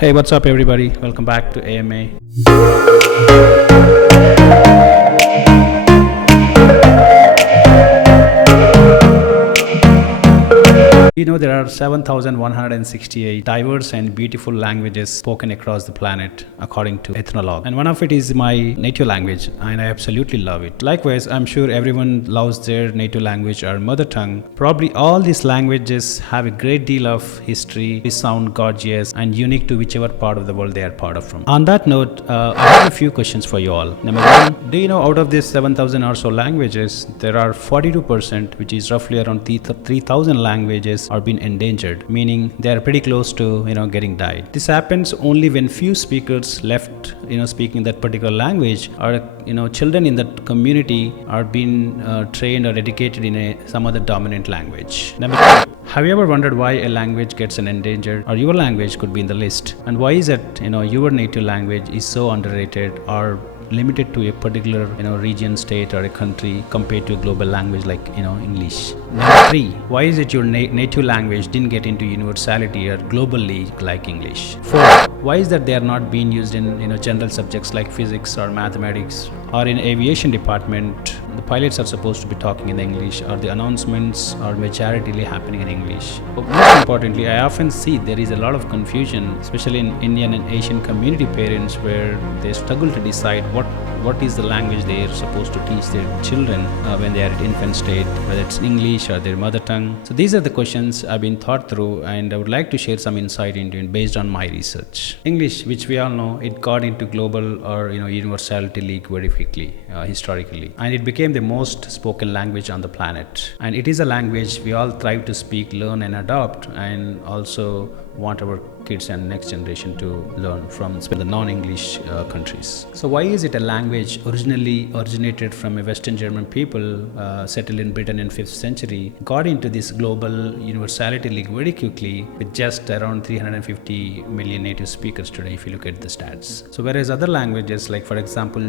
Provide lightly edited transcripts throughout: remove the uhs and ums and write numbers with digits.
Hey, what's up, everybody? Welcome back to AMA. There are 7,168 diverse and beautiful languages spoken across the planet, according to Ethnologue. And one of it is my native language, and I absolutely love it. Likewise, I'm sure everyone loves their native language or mother tongue. Probably all these languages have a great deal of history, they sound gorgeous and unique to whichever part of the world they are part of from. On that note, I have a few questions for you all. Number one, do you know out of these 7,000 or so languages, there are 42%, which is roughly around 3,000 languages are being endangered, meaning they are pretty close to getting died. This happens only when few speakers left speaking that particular language, or children in that community are being trained or educated in some other dominant language. Number two, have you ever wondered why a language gets an endangered, or your language could be in the list, and why is it your native language is so underrated or limited to a particular region, state, or a country compared to a global language like English? Number three, why is it your native language didn't get into universality or globally like English? Four, why is that they are not being used in general subjects like physics or mathematics, or in aviation department the pilots are supposed to be talking in English, or the announcements are majoritarily happening in English? But most importantly, I often see there is a lot of confusion, especially in Indian and Asian community parents, where they struggle to decide what is the language they are supposed to teach their children when they are at infant state, whether it's English or their mother tongue. So these are the questions I've been thought through, and I would like to share some insight into it based on my research. English, which we all know, it got into global or universality league very quickly historically, and it became the most spoken language on the planet. And it is a language we all thrive to speak, learn, and adopt, and also want our kids and next generation to learn from the non-English countries. So why is it a language originally originated from a Western German people settled in Britain in 5th century got into this global universality league very quickly with just around 350 million native speakers today, if you look at the stats? So whereas other languages, like for example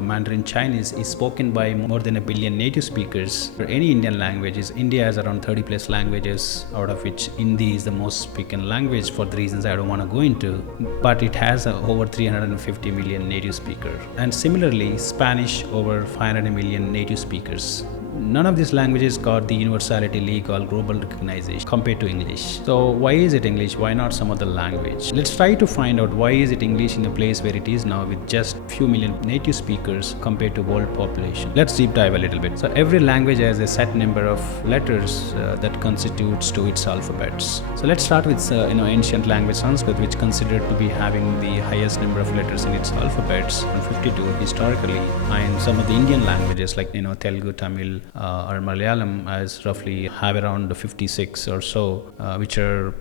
Mandarin Chinese, is spoken by more than 1 billion native speakers, for any Indian languages, India has around 30 plus languages, out of which Hindi is the most spoken language for the reasons I don't want to go into, but it has over 350 million native speakers. And similarly, Spanish over 500 million native speakers. None of these languages got the universality league or global recognition compared to English. So why is it English? Why not some other language? Let's try to find out why is it English in a place where it is now with just few million native speakers compared to world population. Let's deep dive a little bit. So every language has a set number of letters that constitutes to its alphabets. So let's start with ancient language Sanskrit, which considered to be having the highest number of letters in its alphabets, 52 historically, and some of the Indian languages like Telugu, Tamil, or Malayalam as roughly have around 56 or so, which are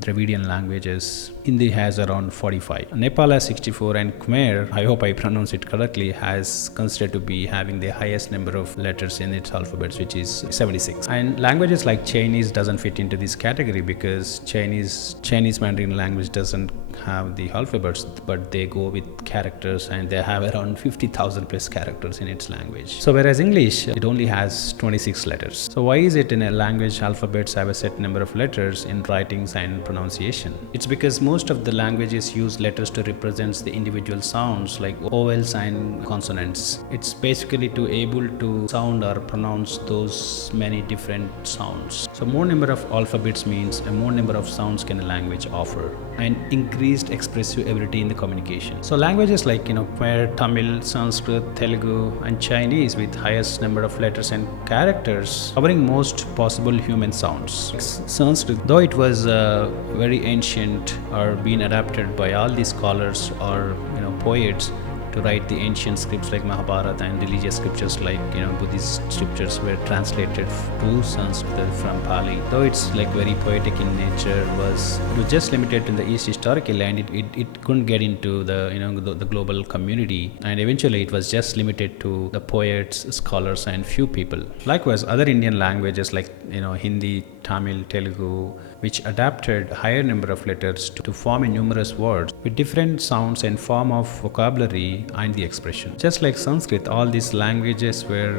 Dravidian languages. Hindi has around 45. Nepal has 64, and Khmer, I hope I pronounce it correctly, has considered to be having the highest number of letters in its alphabets, which is 76. And languages like Chinese doesn't fit into this category because Chinese Mandarin language doesn't have the alphabets, but they go with characters, and they have around 50,000 plus characters in its language. So whereas English, it only has 26 letters. So why is it in a language alphabets have a set number of letters in writings and pronunciation? It's because most of the languages use letters to represent the individual sounds like vowels and consonants. It's basically to able to sound or pronounce those many different sounds. So more number of alphabets means a more number of sounds can a language offer, and increased expressive ability in the communication. So languages like Khmer, Tamil, Sanskrit, Telugu, and Chinese with highest number of letters and characters covering most possible human sounds. Sanskrit, though it was very ancient or been adapted by all these scholars or poets to write the ancient scripts like Mahabharata, and religious scriptures like Buddhist scriptures were translated to Sanskrit from Pali. Though it's like very poetic in nature, it was just limited in the East historically, and it couldn't get into the global community, and eventually it was just limited to the poets, scholars, and few people. Likewise, other Indian languages like Hindi, Tamil, Telugu, which adapted a higher number of letters to form a numerous words with different sounds and form of vocabulary and the expression. Just like Sanskrit, all these languages were,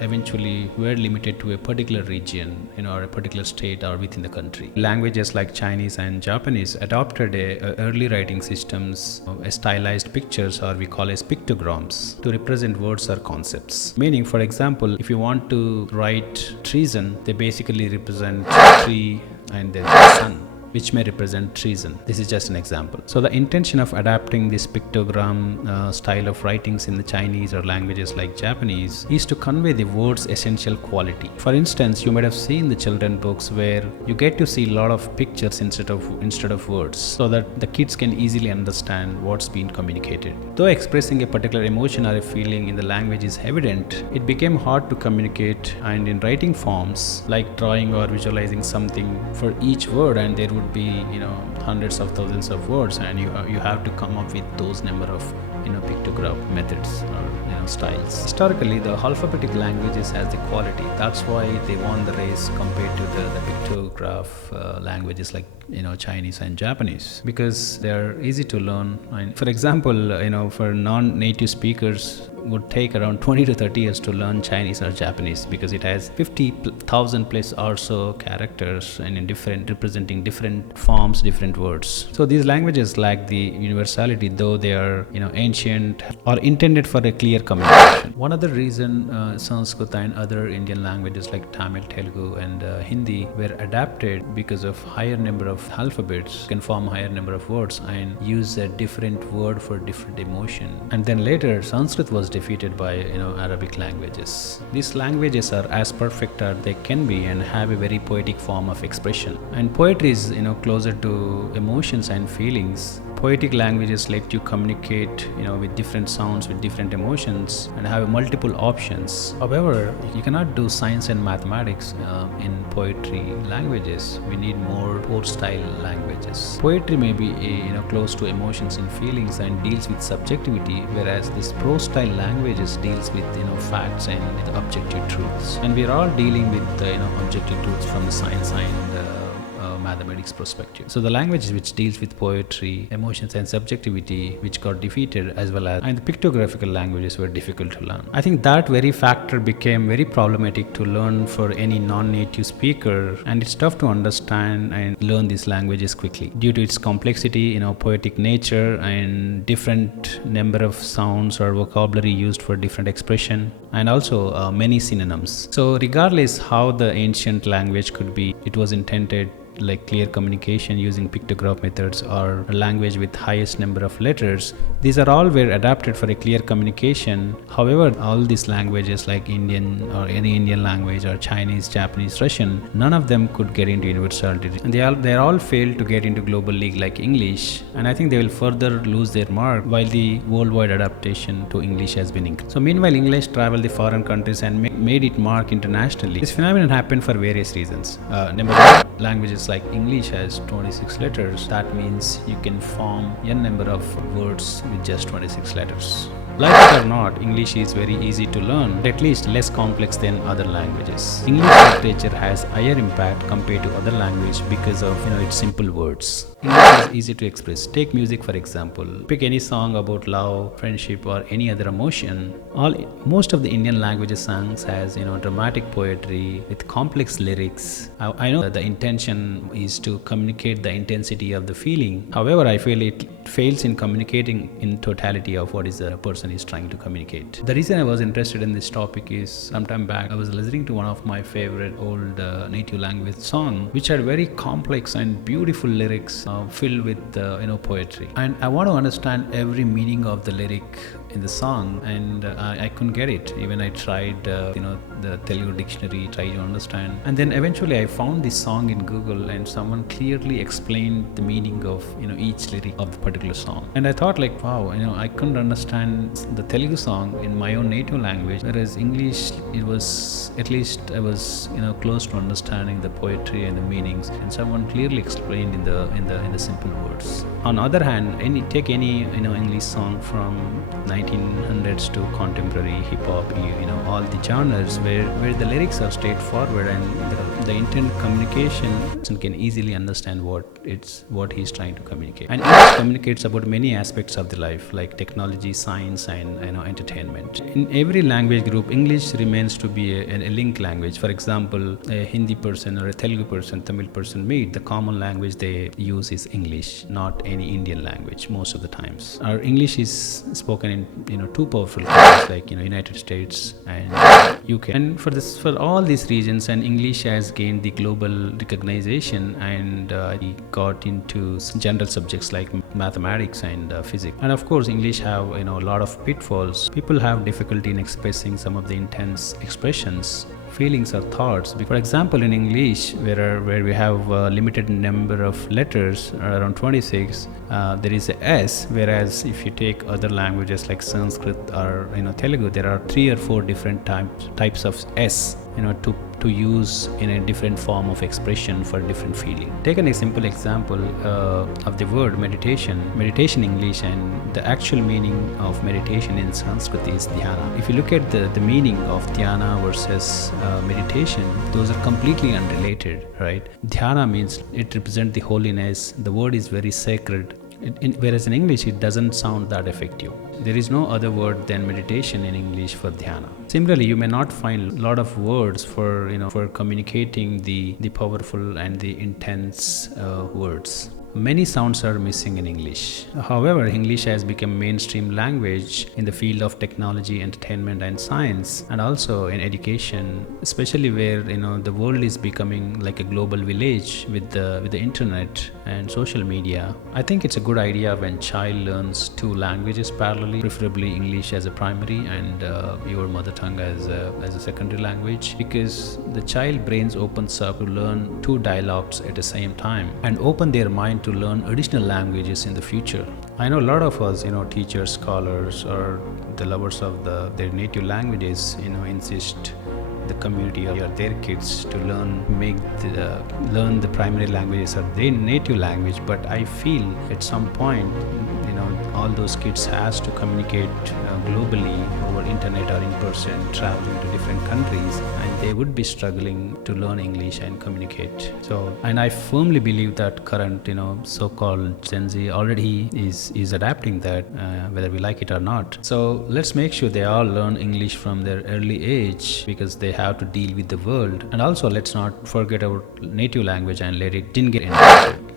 eventually were limited to a particular region, or a particular state or within the country. Languages like Chinese and Japanese adopted a early writing systems, a stylized pictures, or we call as pictograms, to represent words or concepts. Meaning, for example, if you want to write treason, they basically represent tree and the sun, which may represent treason. This is just an example. So the intention of adapting this pictogram style of writings in the Chinese or languages like Japanese is to convey the word's essential quality. For instance, you might have seen the children books where you get to see a lot of pictures instead of words, so that the kids can easily understand what's being communicated. Though expressing a particular emotion or a feeling in the language is evident, it became hard to communicate, and in writing forms like drawing or visualizing something for each word, and there would be hundreds of thousands of words, and you have to come up with those number of pictograph methods or styles. Historically, the alphabetic languages has the quality. That's why they won the race compared to the pictograph languages like Chinese and Japanese, because they are easy to learn. And for example, for non-native speakers, would take around 20 to 30 years to learn Chinese or Japanese, because it has 50,000 plus or so characters and in representing different forms, different words. So these languages lack the universality, though they are ancient or intended for a clear communication. One other reason Sanskrit and other Indian languages like Tamil, Telugu and Hindi were adapted because of higher number of alphabets, can form higher number of words and use a different word for different emotion. And then later Sanskrit was defeated by Arabic languages. These languages are as perfect as they can be and have a very poetic form of expression. And poetry is closer to emotions and feelings. Poetic languages let you communicate with different sounds, with different emotions, and have multiple options. However, you cannot do science and mathematics in poetry languages. We need more prose-style languages. Poetry may be close to emotions and feelings and deals with subjectivity, whereas this prose-style languages deals with facts and objective truths. And we are all dealing with objective truths from the science and mathematics perspective. So the language which deals with poetry, emotions and subjectivity, which got defeated, as well as and the pictographical languages were difficult to learn. I think that very factor became very problematic to learn for any non-native speaker, and it's tough to understand and learn these languages quickly due to its complexity, poetic nature and different number of sounds or vocabulary used for different expression, and also many synonyms. So regardless how the ancient language could be, it was intended like clear communication using pictograph methods or a language with highest number of letters. These are all were adapted for a clear communication. However, all these languages like Indian or any Indian language or Chinese, Japanese, Russian, none of them could get into universality. And they all failed to get into global league like English. And I think they will further lose their mark while the worldwide adaptation to English has been increased. So meanwhile, English traveled the foreign countries and made it mark internationally. This phenomenon happened for various reasons. Number one, languages like English has 26 letters. That means you can form n number of words with just 26 letters. Like it or not, English is very easy to learn, at least less complex than other languages. English literature has higher impact compared to other languages because of its simple words. English is easy to express. Take music for example. Pick any song about love, friendship or any other emotion. Most of the Indian languages songs has dramatic poetry with complex lyrics. I know that the intention is to communicate the intensity of the feeling. However, I feel it fails in communicating in totality of what is the person is trying to communicate. The reason I was interested in this topic is sometime back I was listening to one of my favorite old native language song, which had very complex and beautiful lyrics filled with poetry, and I want to understand every meaning of the lyric in the song, and I couldn't get it. Even I tried the Telugu dictionary, tried to understand, and then eventually I found this song in Google and someone clearly explained the meaning of each lyric of the particular song, and I thought like, wow, I couldn't understand the Telugu song in my own native language, whereas English, it was, at least I was close to understanding the poetry and the meanings, and someone clearly explained in the simple words. On the other hand, take any English song from 1900s to contemporary hip hop, all the genres where the lyrics are straightforward and the intent communication can easily understand what he's trying to communicate. And it communicates about many aspects of the life, like technology, science, and entertainment. In every language group, English remains to be a link language. For example, a Hindi person or a Telugu person, Tamil person meet, the common language they use is English, not any Indian language most of the times. Our English is spoken in two powerful countries like United States and UK. And for all these regions, and English has gained the global recognition, and he got into general subjects like mathematics and physics. And of course, English have a lot of pitfalls. People have difficulty in expressing some of the intense expressions, feelings, or thoughts. For example, in English, where we have a limited number of letters, around 26, there is a S, whereas if you take other languages like Sanskrit or Telugu, there are 3 or 4 different types of S to use in a different form of expression for different feeling. Taken a simple example of the word meditation English, and the actual meaning of meditation in Sanskrit is dhyana. If you look at the meaning of dhyana versus meditation, those are completely unrelated, right? Dhyana means it represents the holiness. The word is very sacred. Whereas in English, it doesn't sound that effective. There is no other word than meditation in English for dhyana. Similarly, you may not find a lot of words for communicating the powerful and the intense words. Many sounds are missing in English. However, English has become mainstream language in the field of technology, entertainment, and science, and also in education, especially where the world is becoming like a global village with the internet and social media. I think it's a good idea when child learns 2 languages parallelly, preferably English as a primary and your mother tongue as a secondary language, because the child brains opens up to learn 2 dialects at the same time and open their mind to learn additional languages in the future. I know a lot of us, teachers, scholars, or the lovers of their native languages, insist the community or their kids to learn the primary languages or their native language. But I feel at some point, all those kids has to communicate globally over internet or in person, traveling to different countries, and they would be struggling to learn English and communicate. And I firmly believe that current so-called Gen Z already is adapting that, whether we like it or not. So let's make sure they all learn English from their early age, because they have to deal with the world. And also, let's not forget our native language and let it didn't get into.